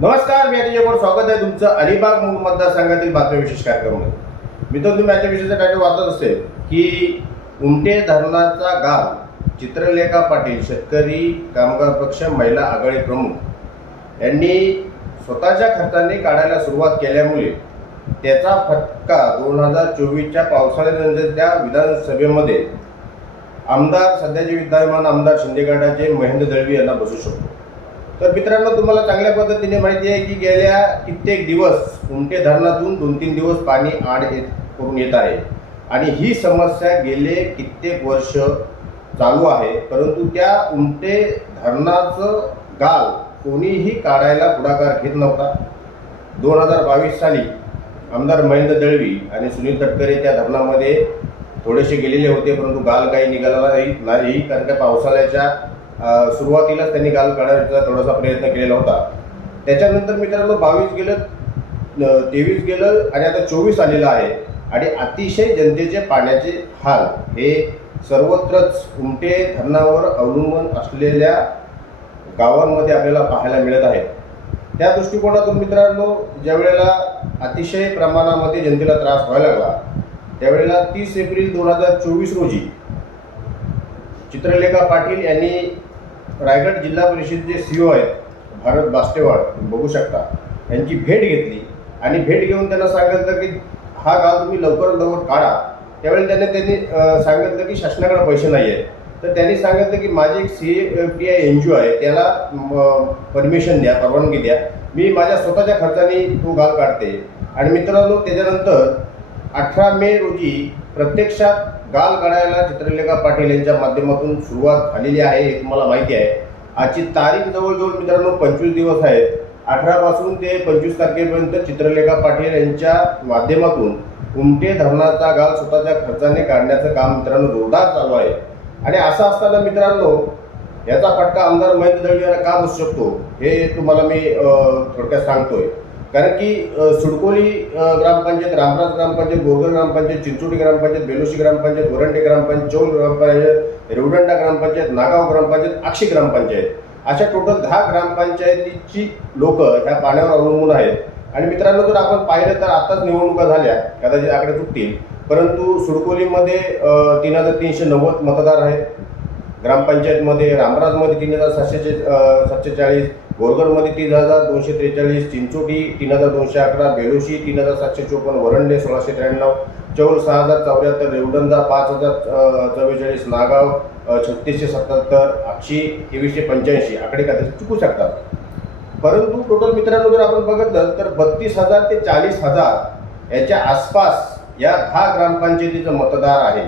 नमस्कार मी अतिशय स्वागत आहे तुमचं अलिबाग मूळ मतदारसंघातील बातम्या विशेष कार्यक्रमामध्ये. तर तुम्ही माझ्या विषयाचा टायटल वाचत असेल की उमटे धरणाचा गाव चित्रलेखा पाटील शेतकरी कामगार पक्ष महिला आघाडी प्रमुख यांनी स्वतःच्या खर्चाने काढायला सुरुवात केल्यामुळे त्याचा फटका दोन हजार चोवीसच्या पावसाळ्यानंतर त्या विधानसभेमध्ये आमदार सध्याचे विद्यमान आमदार शिंदेगडाचे महेंद्र दळवी यांना बसू शकतो. तर मित्रांनो तुम्हाला चांगल्या पद्धतीने माहिती आहे की गेल्या कित्येक दिवस उमटे धरणातून दोन तीन दिवस पाणी आड येत करून येत आहे. आणि ही समस्या गेले कित्येक वर्ष चालू आहे. परंतु त्या उमटे धरणाचं गाल कोणीही काढायला पुढाकार घेत नव्हता. दोन हजार बावीस साली आमदार महेंद्र दळवी आणि सुनील तटकरे त्या धरणामध्ये थोडेसे गेलेले होते परंतु गाल काही निघाला नाही कारण त्या पावसाळ्याच्या सुरुवातीलाच त्यांनी गाल काढायचा थोडासा प्रयत्न केलेला होता. त्याच्यानंतर मित्रांनो बावीस गेलं तेवीस गेलं आणि आता चोवीस आलेलं आहे. आणि अतिशय जनतेचे पाण्याचे हाल हे सर्वत्रच उमटे धरणावर अवलंबून असलेल्या गावांमध्ये आपल्याला पाहायला मिळत आहे. त्या दृष्टिकोनातून मित्रांनो ज्या वेळेला अतिशय प्रमाणामध्ये जनतेला त्रास व्हायला लागला त्यावेळेला तीस एप्रिल दोन हजार चोवीस रोजी चित्रलेखा पाटील यांनी रायगड जिल्हा परिषदेचे सी ओ आहेत भारत बास्टेवाड तुम्ही बघू शकता. यांची भेट घेतली आणि भेट घेऊन त्यांना सांगितलं की हा गाव तुम्ही लवकरात लवकर काढा. त्यावेळी त्यांनी त्यांनी सांगितलं की शासनाकडे पैसे नाही आहेत तर त्यांनी सांगितलं की माझी एक C P I N G O आहे त्याला परमिशन द्या परवानगी द्या. मी माझ्या स्वतःच्या खर्चाने तो गाव काढते. आणि मित्रांनो त्याच्यानंतर अठरा मे रोजी प्रत्यक्षात गाल काढायला चित्रलेखा पाटील यांच्या माध्यमातून सुरुवात झालेली आहे हे तुम्हाला माहिती आहे. आजची तारीख जवळजवळ मित्रांनो पंचवीस दिवस आहेत. अठरापासून ते पंचवीस तारखेपर्यंत चित्रलेखा पाटील यांच्या माध्यमातून उमटे धरणाचा गाल स्वतःच्या खर्चाने काढण्याचं काम मित्रांनो जोरदार चालू आहे. आणि असं असताना मित्रांनो याचा फटका आमदार महेंद्र दळवी यांना का बसू शकतो हे तुम्हाला मी थोडक्यात सांगतोय. कारण की सुडकोली ग्रामपंचायत रामराज ग्रामपंचायत बोरगर ग्रामपंचायत चिंचोटी ग्रामपंचायत बेलोशी ग्रामपंचायत वरंडे ग्रामपंचायत चौल ग्रामपंचायत रेवडंडा ग्रामपंचायत नागाव ग्रामपंचायत आक्षी ग्रामपंचायत. अशा टोटल दहा ग्रामपंचायतीची लोक ह्या पाण्यावर अवलंबून आहेत. आणि मित्रांनो जर आपण पाहिलं तर आताच निवडणुका झाल्या कदाचित आकडे तुटतील. परंतु सुडकोलीमध्ये तीन हजार तीनशे नव्वद मतदार आहेत. ग्रामपंचायतमध्ये रामराजमध्ये तीन हजार सातशे सातशे चाळीस बोरगडमध्ये तीन हजार दोनशे त्रेचाळीस चिंचोटी तीन हजार दोनशे अकरा बेलोशी तीन हजार सातशे चोपन्न वरंडे सोळाशे त्र्याण्णव चौल सहा हजार चौऱ्याहत्तर रेवडंदा पाच हजार चव्वेचाळीस नागाव छत्तीसशे सत्याहत्तर आठशे तेवीसशे पंच्याऐंशी. आकडे कदाचित चुकू शकतात? परंतु टोटल मित्रांनो जर आपण बघितलं तर बत्तीस हजार ते चाळीस हजार याच्या आसपास या दहा ग्रामपंचायतीचं मतदार आहे.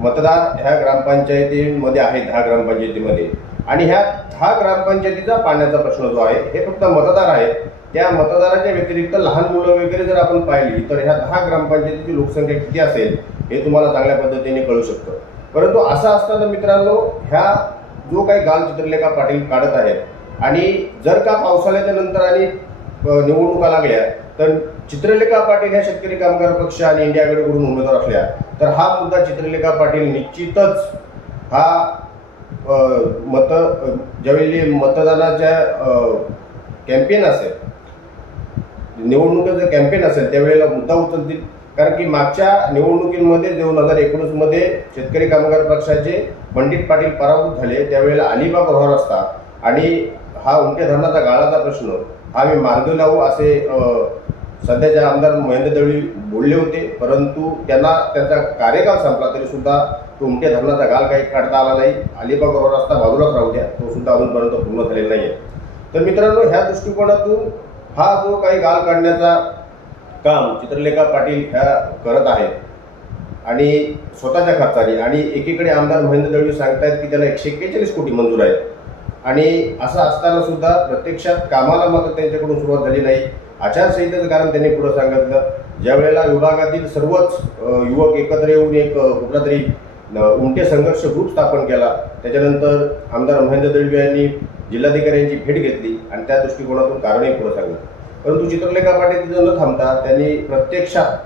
मतदार ह्या ग्रामपंचायतीमध्ये आहे दहा ग्रामपंचायतीमध्ये. आणि ह्या हा ग्रामपंचायतीचा पाण्याचा प्रश्न जो आहे हे फक्त मतदार आहेत. त्या मतदाराच्या व्यतिरिक्त लहान मुलं वगैरे जर आपण पाहिली तर ह्या दहा ग्रामपंचायतीची लोकसंख्या किती असेल हे तुम्हाला चांगल्या पद्धतीने कळू शकतं. परंतु असं असताना मित्रांनो ह्या जो काही गाल चित्रलेखा पाटील काढत आहेत आणि जर का पावसाळ्याच्या नंतर आणि निवडणुका लागल्या तर चित्रलेखा पाटील ह्या शेतकरी कामगार पक्ष आणि इंडिया आघाडीकडून उमेदवार असल्या तर हा मुद्दा चित्रलेखा पाटील निश्चितच हा मत ज्यावेळी मतदानाच्या कॅम्पेन असेल निवडणुकीचं कॅम्पेन असेल त्यावेळेला मुद्दा उचलतील. कारण की मागच्या निवडणुकीमध्ये दोन हजार एकोणीसमध्ये शेतकरी कामगार पक्षाचे पंडित पाटील पराभूत झाले. त्यावेळेला अलिबाग रोहा रस्ता आणि हा उमटे धरणाचा गाळाचा प्रश्न हा मी मार्ग लावू असे सध्याचे आमदार महेंद्र दळवी बोलले होते परंतु त्यांना त्यांचा कार्यकाळ संपला तरी सुद्धा तो धरणाचा गाल काही काढता आला नाही. अलिबाग रस्ता बाजूलाच राहू द्या तो सुद्धा अजूनपर्यंत पूर्ण झालेला नाही आहे तर मित्रांनो ह्या दृष्टिकोनातून हा जो काही गाल काढण्याचा काम चित्रलेखा पाटील ह्या करत आहेत आणि स्वतःच्या खर्चाने आणि एकीकडे आमदार महेंद्र दळवी सांगतायत की त्याला एकशे एक्केचाळीस कोटी मंजूर आहेत. आणि असं असताना सुद्धा प्रत्यक्षात कामाला मात्र त्यांच्याकडून सुरुवात झाली नाही. आचारसंहितेचं कारण त्यांनी पुढं सांगितलं. ज्या वेळेला विभागातील सर्वच युवक एकत्र येऊन एक कुठला तरी उमटे संघर्ष ग्रुप स्थापन केला. त्याच्यानंतर आमदार महेंद्र दळवी यांनी जिल्हाधिकाऱ्यांची भेट घेतली आणि त्या दृष्टिकोनातून कारणही पुढं सांगितलं. परंतु चित्रलेखा पाटील तिथं न थांबता त्यांनी प्रत्यक्षात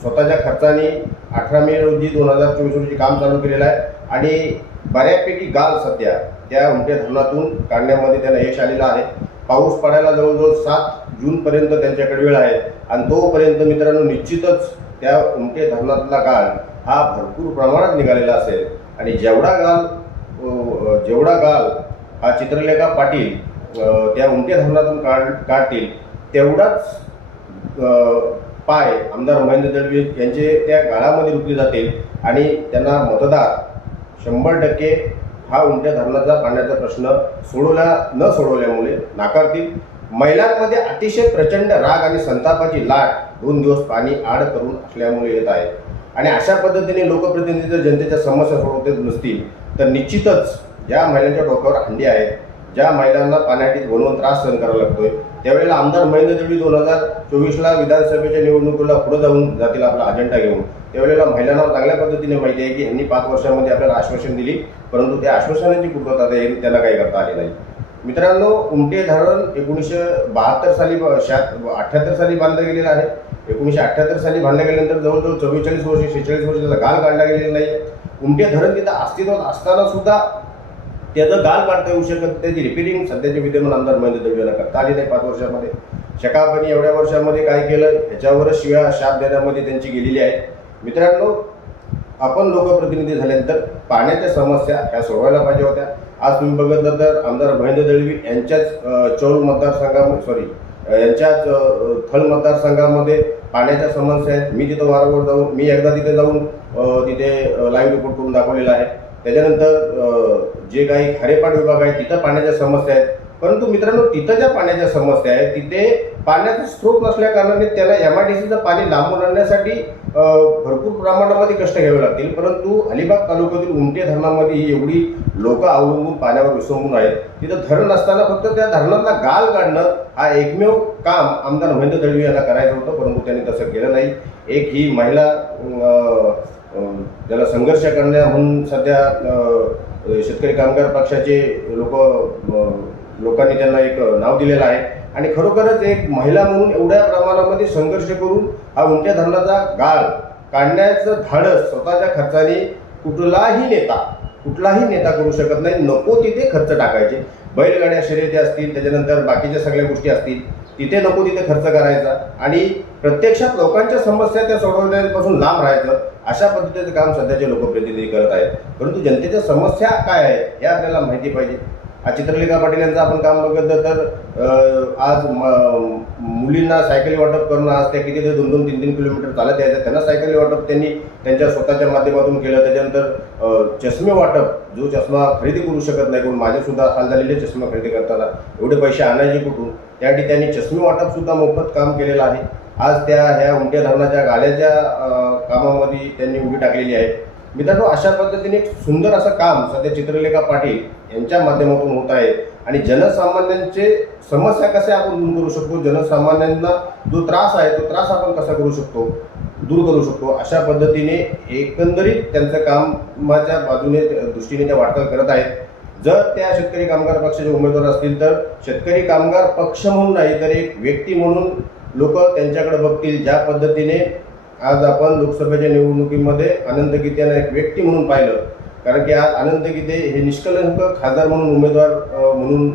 स्वतःच्या खर्चाने अठरा मे रोजी दोन हजार चोवीस रोजी काम चालू केलेलं आहे आणि बऱ्यापैकी गाल सध्या त्या उमट्या धरणातून काढण्यामध्ये त्यांना यश आलेलं आहे. पाऊस पडायला जवळजवळ सात जूनपर्यंत त्यांच्याकडे वेळ आहे. आणि तोपर्यंत मित्रांनो निश्चितच त्या उमटे धरणातला गाळ हा भरपूर प्रमाणात निघालेला असेल. आणि जेवढा गाल जेवढा गाल हा चित्रलेखा पाटील त्या उमटे धरणातून काढ काढतील तेवढाच पाय आमदार महेंद्र दळवी यांचे त्या गाळामध्ये रुतले जातील. आणि त्यांना मतदार शंभर टक्के हा उमट्या धरणाचा पाण्याचा प्रश्न सोडवला न सोडवल्यामुळे नाकारतील. महिलांमध्ये अतिशय प्रचंड राग आणि संतापाची लाट दोन दिवस पाणी आड करून असल्यामुळे येत आहे. आणि अशा पद्धतीने लोकप्रतिनिधी जर जनतेच्या समस्या सोडवत नसतील तर निश्चितच ज्या महिलांच्या डोक्यावर हंडी आहे. ज्या महिलांना पाण्यासाठी बनवून त्रास सहन करावा लागतोय त्यावेळेला आमदार महेंद्र देवी दोन हजार चोवीसला विधानसभेच्या निवडणुकीला पुढे जाऊन जातील आपला अजेंडा घेऊन. त्यावेळेला महिलांना चांगल्या पद्धतीने माहिती आहे की यांनी पाच वर्षामध्ये आपल्याला आश्वासन दिली परंतु त्या आश्वासनाची पूर्तता ते- त्याला काही करता आली नाही. मित्रांनो उमटे धरण एकोणीसशे बहात्तर साली अठ्ठ्याहत्तर साली बांधलं गेलेलं आहे. एकोणीसशे अठ्ठ्याहत्तर साली बांधल्या गेल्यानंतर जवळजवळ चव्वेचाळीस वर्ष शेहेचाळीस वर्ष त्याला गाळ काढला गेलेला नाही उमटे धरण तिथं अस्तित्वात असताना सुद्धा त्याचं गाल काढता येऊ शकत त्याची रिपेरिंग सध्याचे विद्यमान आमदार महेंद्र देवी करता आली नाही पाच वर्षामध्ये. शकापणी एवढ्या वर्षामध्ये काय केलं? याच्यावरच शिव्या शाप देण्यामध्ये त्यांची गेलेली आहे. मित्रांनो आपण लोकप्रतिनिधी झाल्यानंतर पाण्याच्या समस्या ह्या सोडवायला पाहिजे होत्या. आज तुम्ही बघितलं तर आमदार महेंद्र दळवी यांच्याच चौल मतदारसंघामध्ये सॉरी यांच्याच थळ मतदारसंघामध्ये पाण्याच्या समस्या आहेत. मी तिथं वारंवार जाऊन मी एकदा तिथे जाऊन तिथे लाईव्ह रिपोर्ट करून दाखवलेला आहे. त्याच्यानंतर जे काही खारेपाट विभाग आहे तिथं पाण्याच्या समस्या आहेत. परंतु मित्रांनो तिथं ज्या पाण्याच्या समस्या आहेत तिथे पाण्याचा स्रोत नसल्या कारणाने त्याला एम आय डी सीचं पाणी लांबून आणण्यासाठी भरपूर प्रमाणामध्ये कष्ट घ्यावे लागतील. परंतु अलिबाग तालुक्यातील उमटे धरणामध्ये ही एवढी लोक अवलंबून पाण्यावर विसंबून आहेत. तिथं धरण असताना फक्त त्या धरणातला गाल काढणं हा एकमेव काम आमदार महेंद्र दळवी यांना करायचं होतं परंतु त्यांनी तसं केलं नाही. एक ही महिला त्याला ज्याला संघर्ष करण्या म्हणून सध्या शेतकरी कामगार पक्षाचे लोक लोकांनी त्यांना एक नाव दिलेलं आहे. आणि खरोखरच एक महिला म्हणून एवढ्या प्रमाणामध्ये संघर्ष करून हा उंट्या धरणाचा गाळ काढण्याचं धाडस स्वतःच्या खर्चाने कुठलाही नेता कुठलाही नेता करू शकत नाही. नको तिथे खर्च टाकायचे. बैलगाड्या शर्यती असतील त्याच्यानंतर बाकीच्या सगळ्या गोष्टी असतील. तिथे नको तिथे खर्च करायचा. आणि प्रत्यक्षात लोकांच्या समस्या त्या सोडवण्यापासून लांब राहायचं अशा पद्धतीचं काम सध्याचे लोकप्रतिनिधी करत आहेत. परंतु जनतेच्या समस्या काय आहे हे आपल्याला माहिती पाहिजे. चित्रलेखा पाटील यांचं आपण काम बघितलं तर आज म- मुलींना सायकली वाटप करणं आज त्या किती ते दोन दोन तीन तीन किलोमीटर चालत यायचं. त्यांना सायकली वाटप त्यांनी त्यांच्या स्वतःच्या माध्यमातून केलं. त्याच्यानंतर चष्मे वाटप जो चष्मा खरेदी करू शकत नाही कोण माझेसुद्धा हाल झालेले चष्मा खरेदी करताना. एवढे पैसे आणायचे कुठून? त्यासाठी त्यांनी चष्मे वाटपसुद्धा मोफत काम केलेलं आहे. आज त्या ह्या उमट्या धरणाच्या गाड्याच्या कामामध्ये त्यांनी उडी टाकलेली आहे. मित्रांनो अशा पद्धतीने एक सुंदर असं काम सध्या चित्रलेखा पाटील यांच्या माध्यमातून होत आहे. आणि जनसामान्यांचे समस्या कशा आपण दूर करू शकतो? जनसामान्यांना जो त्रास आहे तो त्रास आपण कसा करू शकतो? दूर करू शकतो. अशा पद्धतीने एकंदरीत त्यांचं कामाच्या बाजूने दृष्टीने त्या वाटचाल करत आहेत. जर त्या शेतकरी कामगार पक्षाचे उमेदवार असतील तर शेतकरी कामगार पक्ष म्हणून नाही तर एक व्यक्ती म्हणून लोक त्यांच्याकडे बघतील. ज्या पद्धतीने आज आपण लोकसभेच्या निवडणुकीमध्ये अनंत गीते यांना एक व्यक्ती म्हणून पाहिलं. कारण की आज अनंत गीते हे निष्कलंक खासदार म्हणून उमेदवार म्हणून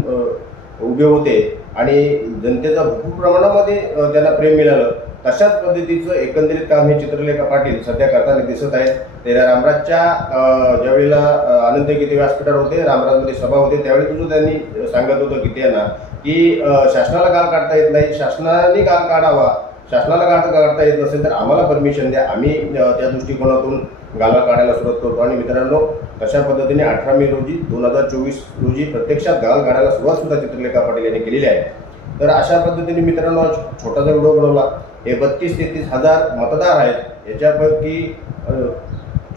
उभे होते. आणि जनतेचा भरपूर प्रमाणामध्ये त्यांना प्रेम मिळालं. तशाच पद्धतीचं एकंदरीत काम हे चित्रलेखा पाटील सध्या करताना दिसत आहेत. ते रामराजच्या ज्यावेळेला अनंत गीते व्यासपीठावर होते रामराजमध्ये सभा होते त्यावेळी सुद्धा त्यांनी सांगत होतं गीते यांना की शासनाला काल काढता येत नाही. शासनाने काल काढावा. शासनाला गाठ काढता येत नसेल तर आम्हाला परमिशन द्या. आम्ही त्या दृष्टिकोनातून गाला काढायला सुरुवात करतो. आणि मित्रांनो तशा पद्धतीने अठरा मे रोजी दोन हजार चोवीस रोजी प्रत्यक्षात गाल काढायला सुरुवात सुद्धा चित्रलेखा पाटील यांनी केलेली आहे. तर अशा पद्धतीने मित्रांनो छोटासा व्हिडिओ बनवला. हे बत्तीस तेहतीस हजार मतदार आहेत. याच्यापैकी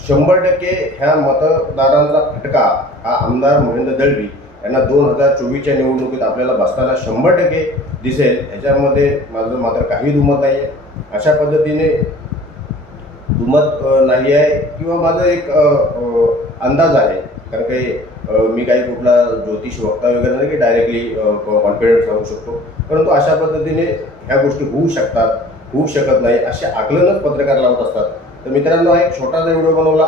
शंभर टक्के ह्या मतदारांचा फटका हा आमदार महेंद्र दळवी यांना दोन हजार चोवीसच्या निवडणुकीत आपल्याला बसताना शंभर टक्के दिसेल. ह्याच्यामध्ये माझं मात्र काही दुमत नाही आहे अशा पद्धतीने दुमत नाही आहे किंवा माझा एक अंदाज आहे. कारण काही मी काही कुठला ज्योतिष वक्ता वगैरे नाही की डायरेक्टली कॉन्फिडन्स राहू शकतो. परंतु अशा पद्धतीने ह्या गोष्टी होऊ शकतात होऊ शकत नाही. असे आकलनच पत्रकार लावत असतात. तर मित्रांनो हा एक छोटासा व्हिडिओ बनवला.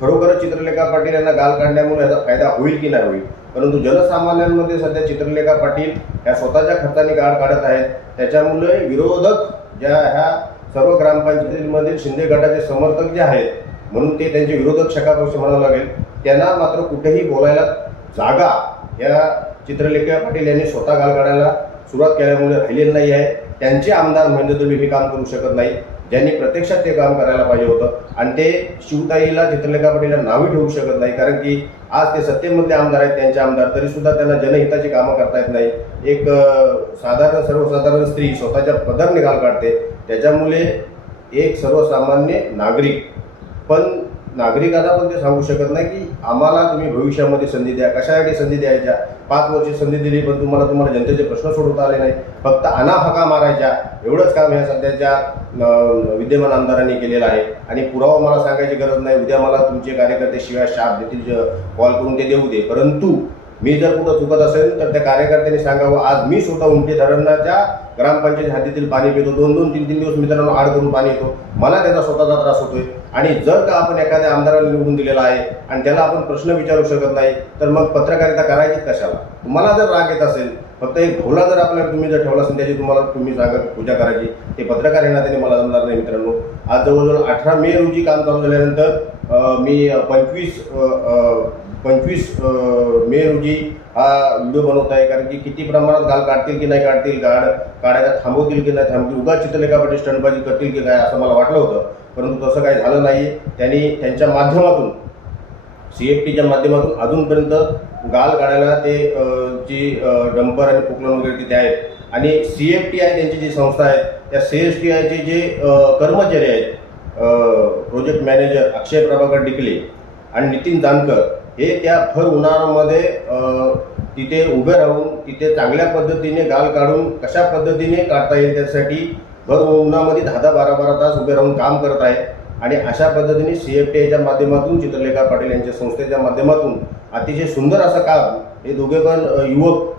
खरोखरच चित्रलेखा पाटील यांना गाल काढण्यामुळे याचा फायदा होईल की नाही होईल? परंतु जनसामान्यांमध्ये सध्या चित्रलेखा पाटील ह्या स्वतःच्या खर्चाने गाड काढत आहेत. त्याच्यामुळे विरोधक ज्या ह्या सर्व ग्रामपंचायतीमधील शिंदे गटाचे समर्थक जे आहेत म्हणून ते त्यांचे विरोधक शकापक्ष म्हणावं लागेल त्यांना मात्र कुठेही बोलायला जागा या चित्रलेखा पाटील यांनी स्वतः गाल काढायला सुरुवात केल्यामुळे राहिलेली नाही आहे त्यांचे आमदार म्हणजे महेंद्र देवी हे काम करू शकत नाही. ज्यांनी प्रत्यक्षात ते काम करायला पाहिजे होतं. आणि ते शिवताईला चित्रलेखा पाटीलला नावही ठेवू शकत नाही. कारण की आज ते सत्तेमधले आमदार आहेत त्यांचे आमदार. तरी सुद्धा त्यांना जनहिताची कामं करता येत नाही. एक साधारण सर्वसाधारण स्त्री स्वतःच्या पदर निकाल काढते. त्याच्यामुळे एक सर्वसामान्य नागरिक. पण नागरिकांना पण ते सांगू शकत नाही की आम्हाला तुम्ही भविष्यामध्ये संधी द्या कशासाठी संधी द्यायच्या? पाच वर्ष संधी दिली पण तुम्हाला तुम्हाला जनतेचे प्रश्न सोडवता आले नाही फक्त अनाफका मारायच्या. एवढंच काम ह्या सध्याच्या विद्यमान आमदारांनी केलेलं आहे. आणि पुरावा मला सांगायची गरज नाही. उद्या मला तुमचे कार्यकर्ते शिवाय शाप देतील कॉल करून ते देऊ दे. परंतु मी जर कुठं चुकत असेल तर त्या कार्यकर्त्यांनी सांगावं आज मी स्वतः उमटे धरणाच्या ग्रामपंचायत हद्दीतील पाणी पितो. दोन दोन तीन तीन दिवस मित्रांनो आड करून पाणी येतो. मला त्याचा स्वतःचा त्रास होतोय. आणि जर का आपण एखाद्या आमदाराला निवडून दिलेला आहे आणि त्याला आपण प्रश्न विचारू शकत नाही तर मग पत्रकारिता करायची कशाला? तुम्हाला जर राग येत असेल फक्त एक भोला जर आपल्याला तुम्ही जर ठेवला असेल त्याची तुम्हाला तुम्ही सांगा पूजा करायची. ते पत्रकार येणार त्याने मला जमणार नाही मित्रांनो. आज जवळजवळ अठरा मे रोजी काम चालू झाल्यानंतर मी पंचवीस पंचवीस मे रोजी हा व्हिडिओ बनवत आहे. कारण की किती प्रमाणात गाल काढतील की नाही काढतील गाड काढायला थांबवतील की नाही थांबतील उगा चित्रलेखा स्टंटबाजी करतील की काय असं मला वाटलं होतं. परंतु तसं काही झालं नाही त्यांनी त्यांच्या माध्यमातून सी एफ टीच्या माध्यमातून अजूनपर्यंत गाल काढायला ते जी डंपर आणि पोकलन वगैरे तिथे आहेत. आणि सी एफ टी आय त्यांची जी संस्था आहे त्या सी एस टी आयचे जे कर्मचारी आहेत प्रोजेक्ट मॅनेजर अक्षय प्रभाकर डिकले आणि नितीन जानकर हे त्या भर उन्हाळ्यामध्ये तिथे उभे राहून तिथे चांगल्या पद्धतीने गाल काढून कशा पद्धतीने काढता येईल त्यासाठी भर उन्हामध्ये दहा दहा बारा बारा तास उभे राहून काम करत आहे. आणि अशा पद्धतीने सी एफ टी आयच्या माध्यमातून चित्रलेखा पाटील यांच्या संस्थेच्या माध्यमातून अतिशय सुंदर असं काम हे दोघे पण युवक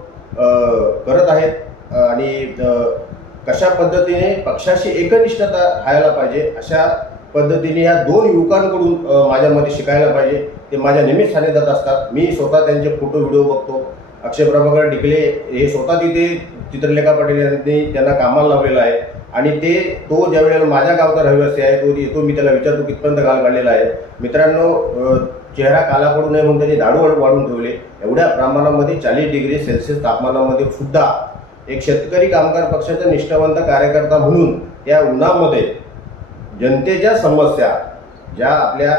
करत आहेत. आणि कशा पद्धतीने पक्षाशी एकनिष्ठता राहायला पाहिजे अशा पद्धतीने या दोन युवकांकडून माझ्यामध्ये शिकायला पाहिजे. ते माझ्या नेहमीच सानिध्यात असतात. मी स्वतः त्यांचे फोटो व्हिडिओ बघतो. अक्षय प्रभाकर डिकले हे स्वतः तिथे चित्रलेखा पाटील यांनी त्यांना कामाला लावलेलं आहे. आणि ते तो ज्या वेळेला माझ्या गावचा रहिवासी आहे तो येतो मी त्याला विचारतो कितपर्यंत गाल काढलेला आहे. मित्रांनो चेहरा काला पडू नये म्हणून त्यांनी दाडू वाढून ठेवले. एवढ्या प्रमाणामध्ये चाळीस डिग्री सेल्सिअस तापमानामध्ये सुद्धा एक शेतकरी कामगार पक्षाचा निष्ठावंत कार्यकर्ता म्हणून या उन्हामध्ये जनतेच्या समस्या ज्या आपल्या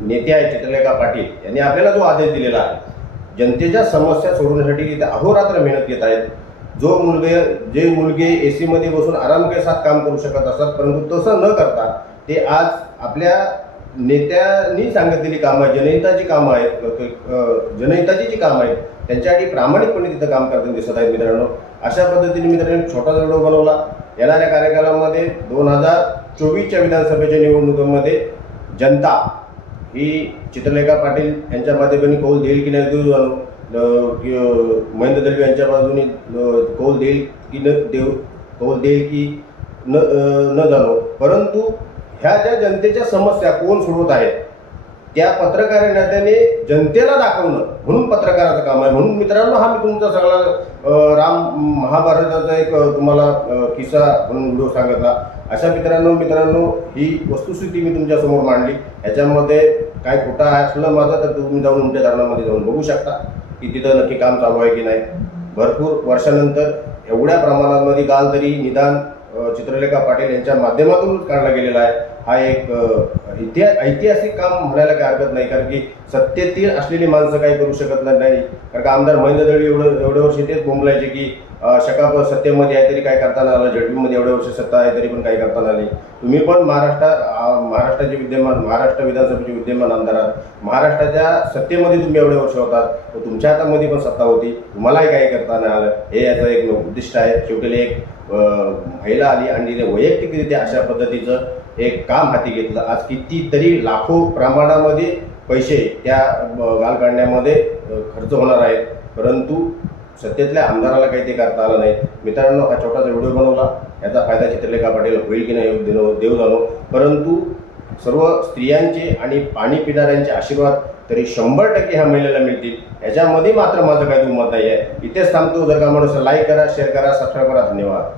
नेते आहेत चित्रलेखा पाटील यांनी आपल्याला जो आदेश दिलेला आहे जनतेच्या समस्या सोडवण्यासाठी तिथे अहोरात्र मेहनत घेत आहेत. जो मुलगे जे मुलगे ए सीमध्ये बसून आराम के साथ काम करू शकत असतात परंतु तसं न करता ते आज आपल्या नेत्यांनी सांगितलेली कामं आहेत जनहिताची कामं आहेत जनहिताची जी कामं आहेत त्यांच्यासाठी प्रामाणिकपणे तिथं काम करताना दिसत आहेत मित्रांनो. अशा पद्धतीने मित्रांनो छोटा व्हिडिओ बनवला. येणाऱ्या कार्यक्रमामध्ये दोन हजार चोवीसच्या विधानसभेच्या निवडणुकीमध्ये जनता ही चित्रलेखा पाटील यांच्या माध्यमाने कौल देईल की नाही देऊ जाणू. महेंद्र दलवी यांच्या बाजूने कौल देईल की न देव कौल देईल की न न जाणो. परंतु ह्या ज्या जनतेच्या समस्या कोण सोडवत आहेत त्या पत्रकार नात्याने जनतेला दाखवणं म्हणून पत्रकाराचं काम आहे. म्हणून मित्रांनो हा मी तुमचा सगळा राम महाभारताचा एक तुम्हाला किस्सा म्हणून व्हिडिओ सांगितला. अशा मित्रांनो मित्रांनो ही वस्तुस्थिती मी तुमच्यासमोर मांडली. ह्याच्यामध्ये काय खोटा असलं माझं तर तुम्ही जाऊन तुमच्या धरणामध्ये जाऊन बघू शकता. की तिथं नक्की काम चालू आहे की नाही. भरपूर वर्षानंतर एवढ्या प्रमाणामध्ये गाल तरी निदान चित्रलेखा पाटील यांच्या माध्यमातूनच काढला गेलेला आहे. हा एक इतिहा ऐतिहासिक काम म्हणायला काही हरकत नाही कारण की सत्तेतील असलेली माणसं काही करू शकत नाही. कारण का आमदार महेंद्र दळवी एवढं एवढे वर्ष तेच बोंबलायचे की शकाप सत्तेमध्ये आहे तरी काय करताना आलं झडपीमध्ये एवढ्या वर्ष सत्ता आहे तरी पण काही करताना आली तुम्ही पण महाराष्ट्र महाराष्ट्राचे विद्यमान महाराष्ट्र विधानसभेचे विद्यमान आमदार महाराष्ट्राच्या सत्तेमध्ये तुम्ही एवढे वर्ष होतात. तुमच्या हातामध्ये पण सत्ता होती. तुम्हालाही काही करताना आलं. हे याचं एक उद्दिष्ट आहे. शेवटी एक महिला आली आणि तिने वैयक्तिकरित्या अशा पद्धतीचं एक काम हाती घेतलं. आज कितीतरी लाखो प्रमाणामध्ये पैसे त्या गाल काढण्यामध्ये खर्च होणार आहेत. परंतु सत्तेतल्या आमदाराला काही ते करता आलं नाही. मित्रांनो हा छोटासा व्हिडिओ बनवला. याचा फायदा चित्रलेखा पाटील होईल की नाही देऊ देऊ जाणो. परंतु सर्व स्त्रियांचे आणि पाणी पिणाऱ्यांचे आशीर्वाद तरी शंभर टक्के ह्या महिलेला मिळतील. याच्यामध्ये मात्र माझं काही दुमत नाही आहे इथेच थांबतो. जर का माणूस लाईक करा शेअर करा सबस्क्राईब करा. धन्यवाद.